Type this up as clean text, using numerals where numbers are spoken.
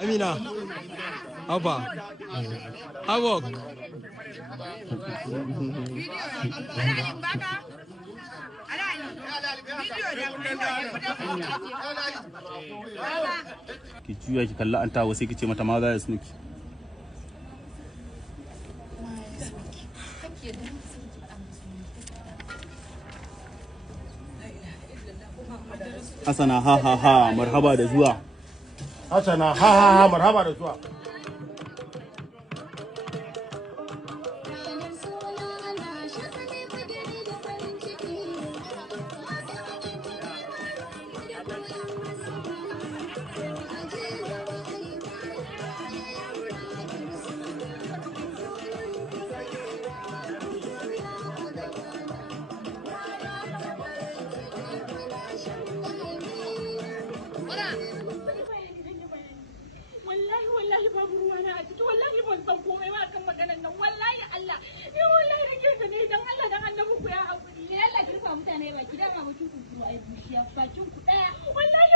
Amina. Haba. Hawok. Ki juya ki kalla an tawo sai ki ce mata ma za ya snuki. Hasana ha ha ha marhaba da zuwa. Hasana ha ha ha marhaba da zuwa. babu ruwana a ciki wallahi ban san komai ba kan maganar nan wallahi Allah ni wallahi nake da ni dan Allah dan annabi ku ya hakuri ne Allah kirfa mutane baki dama bakin ku ai bushiya bakin ku daya wallahi